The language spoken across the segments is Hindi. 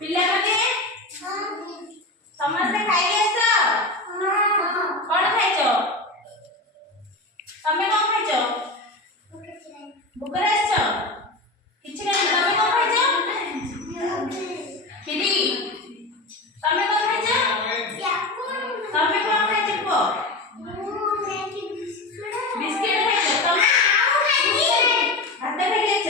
पिल्ला माने समस्त खाई आस कौन खाइछ तमे कौन खाइछ भूखरे आस किछि नहीं तमे कौन खाइछ खिरी तमे कौन खाइछ तमे कौन खाइछ को बिस्किट खाइछ तमे भात खाइछ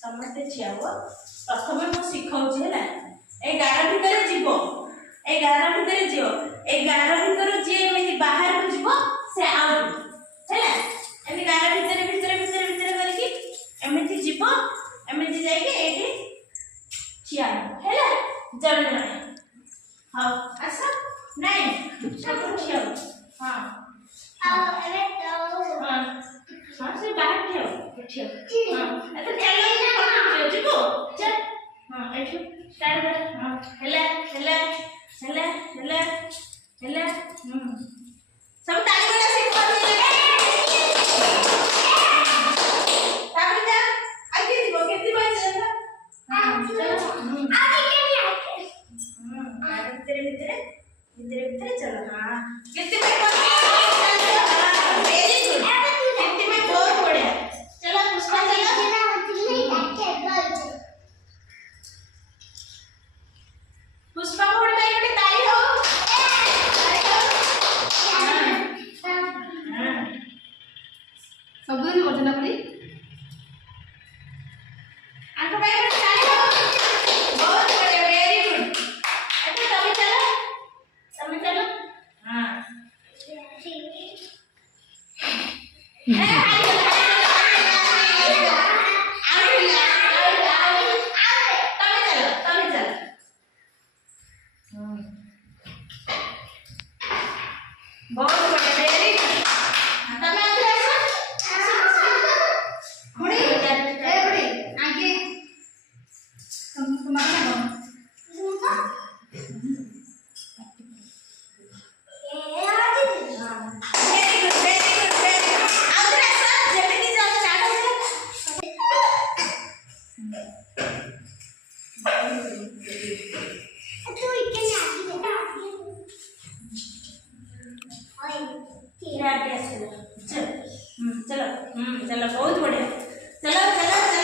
समस्ते छियाव प्रथम मु शिखाऊँ है ए गार भितर जीव ए गार भितर जीव ए गार भितर जी एमती बाहर को जीव से आउट है एमती गार भितर भितर भितर भितर करके एमती जीव एमती जाके एठी छिया है जण जण हां आसा नहीं सब छिया हां हां हां से बाहर छिया हां तो चलो जीवो चल हां एठो स्टार्ट कर हां हेला हेला हेला हेला हेला सब ताली बजा सिख ताली जा आके जीवो केती बजे हां चलो आगे के भीतर भीतर चलो हां केती बजे पुष्पा मोड़ में एक ताली हो सब दिन करजना पड़ी आंखों में एक ताली हो बहुत बढ़िया वेरी गुड अच्छा तभी चलो हां बहुत बढ़िया वेरी गुड तमे आगे तुम्हारा चलो चलो बहुत बढ़िया चलो चलो